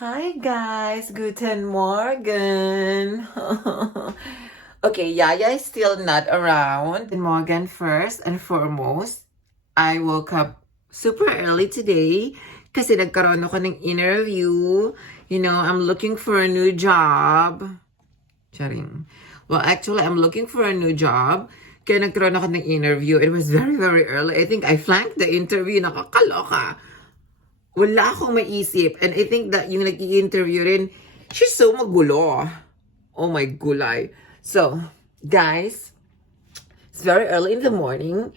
Hi guys, guten Morgen. Okay, Yaya is still not around. Guten Morgen first and foremost. I woke up super early today kasi nagkaroon ako ng interview. I'm looking for a new job. Charing. Well, actually, I'm looking for a new job. Kaya nagkaroon ako ng interview. It was very, very early. I think I flanked the interview. Nakakaloka. Wala akong maisip. And I think that yung nag-i-interview rin, she's so magulo. Oh my gulay. So, guys, it's very early in the morning.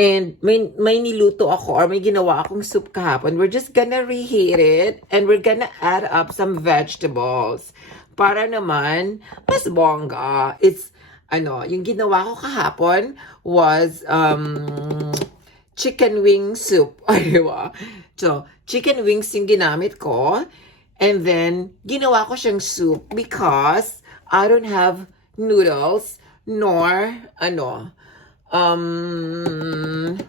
And may niluto ako or may ginawa akong soup kahapon. We're just gonna reheat it and we're gonna add up some vegetables. Para naman, mas bongga. Yung ginawa ko kahapon was, chicken wing soup. Ay, diba? So, chicken wings yung ginamit ko. And then, ginawa ko siyang soup because I don't have noodles nor,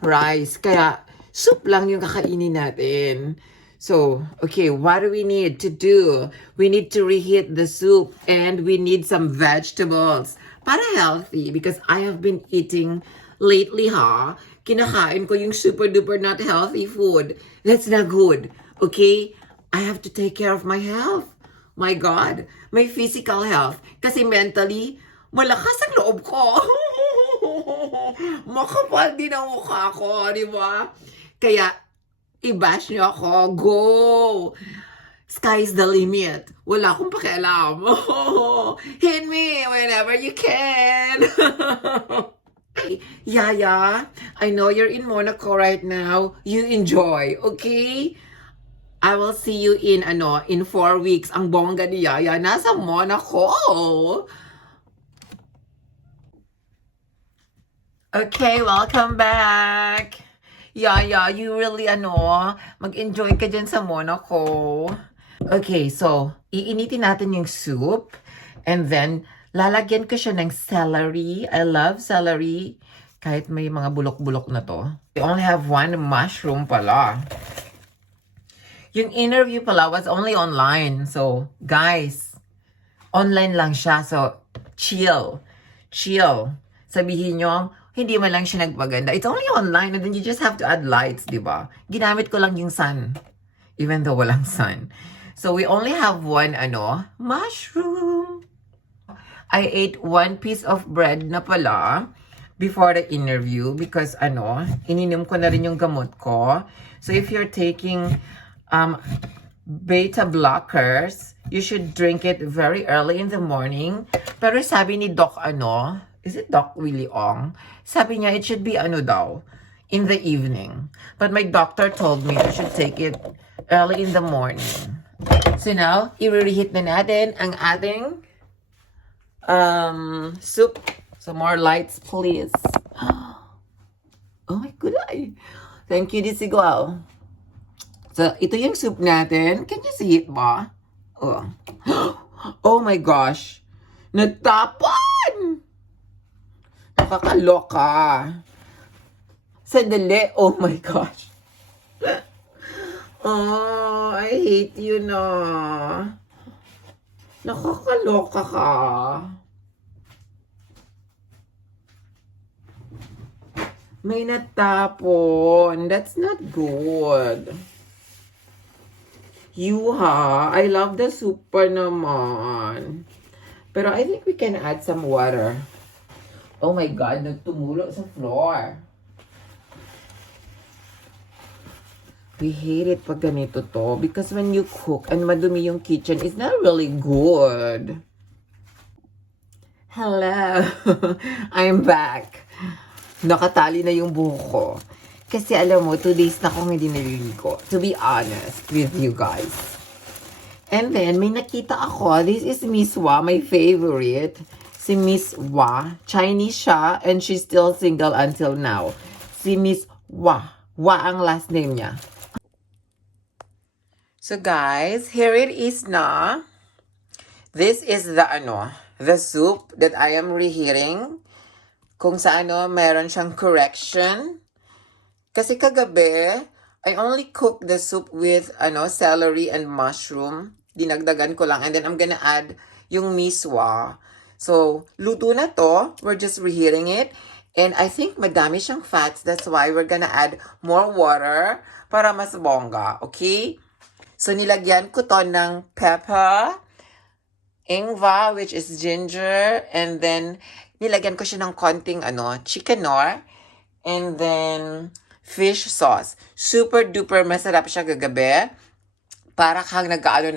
rice. Kaya, soup lang yung kakainin natin. So, okay, what do we need to do? We need to reheat the soup and we need some vegetables. Para healthy because I have been eating lately, kinakain ko yung super duper not healthy food. That's not good. Okay? I have to take care of my health. My God. My physical health. Kasi mentally, malakas ang loob ko. Makapal din ang mukha ko, di ba? Kaya, i-bash niyo ako. Go! Sky's the limit. Wala akong pakialam. Hit me whenever you can. Hey, Yaya, I know you're in Monaco right now. You enjoy, okay? I will see you in 4 weeks. Ang bongga ni Yaya nasa Monaco. Okay, welcome back. Yaya, you really mag-enjoy ka dyan sa Monaco. Okay, so iinitin natin yung soup and then lalagyan ko siya ng celery. I love celery. Kahit may mga bulok-bulok na to. I only have one mushroom pala. Yung interview pala was only online. So, guys, online lang siya. So, chill. Chill. Sabihin nyo, hindi man lang siya nagpaganda. It's only online and then you just have to add lights, di ba? Ginamit ko lang yung sun. Even though walang sun. So, we only have one, mushroom. I ate one piece of bread na pala before the interview because ininom ko na rin yung gamot ko. So if you're taking beta blockers, you should drink it very early in the morning. Pero sabi ni Doc is it Doc Willie Ong? Sabi niya it should be daw, in the evening. But my doctor told me I should take it early in the morning. So now, i-reheat na natin ang ating soup. Some more lights, please. Oh my goodness. Thank you, Disigual. So, ito yung soup natin. Can you see it ba? Oh, oh my gosh. Nagtapon! Nakakaloka. Sandali. Oh my gosh. Oh, I hate you na. Nakakaloka ka. May natapon. That's not good. I love the soup pa naman. Pero I think we can add some water. Oh my God, nagtumulo sa floor. We hate it pag ganito to because when you cook and madumi yung kitchen, it's not really good. Hello. I'm back. Nakatali na yung buhok ko. Kasi alam mo, 2 days na akong hindi naliligo. To be honest with you guys. And then, may nakita ako. This is Miss Wa, my favorite. Si Miss Wa. Chinese siya and she's still single until now. Si Miss Wa. Wa ang last name niya. So guys, here it is na. This is the soup that I am reheating. Kung sa meron siyang correction. Kasi kagabi, I only cook the soup with celery and mushroom. Dinagdagan ko lang. And then I'm gonna add yung miswa. So, luto na to. We're just reheating it. And I think madami siyang fats. That's why we're gonna add more water para mas bongga. Okay? So, nilagyan ko to ng pepper, ingwa, which is ginger, and then nilagyan ko siya ng konting chicken-nor, and then fish sauce. Super duper masarap siya gagabi. Para kang nag-aano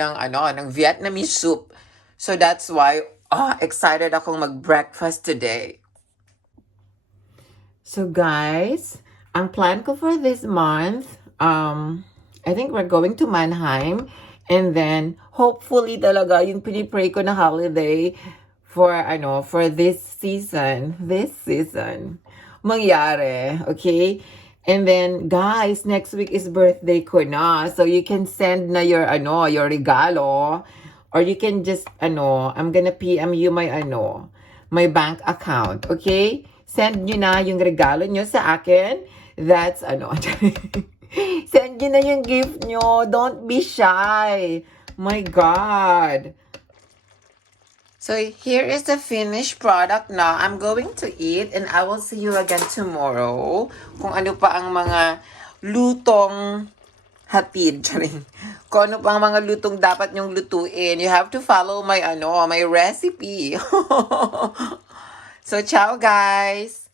ng Vietnamese soup. So that's why excited akong mag-breakfast today. So guys, ang plan ko for this month, I think we're going to Mannheim, and then hopefully talaga yung pinipray ko na holiday for this season mangyari, okay? And then guys, next week is birthday ko na, so you can send na your regalo, or you can just I'm gonna PM you my bank account, okay? Send nyo na yung regalo nyo sa akin. That's send nyo na yung gift nyo. Don't be shy. My God. So here is the finished product now. I'm going to eat and I will see you again tomorrow. Kung ano pa ang mga lutong hatid. Kung ano pa ang mga lutong dapat nyong lutuin. You have to follow my my recipe. So ciao guys.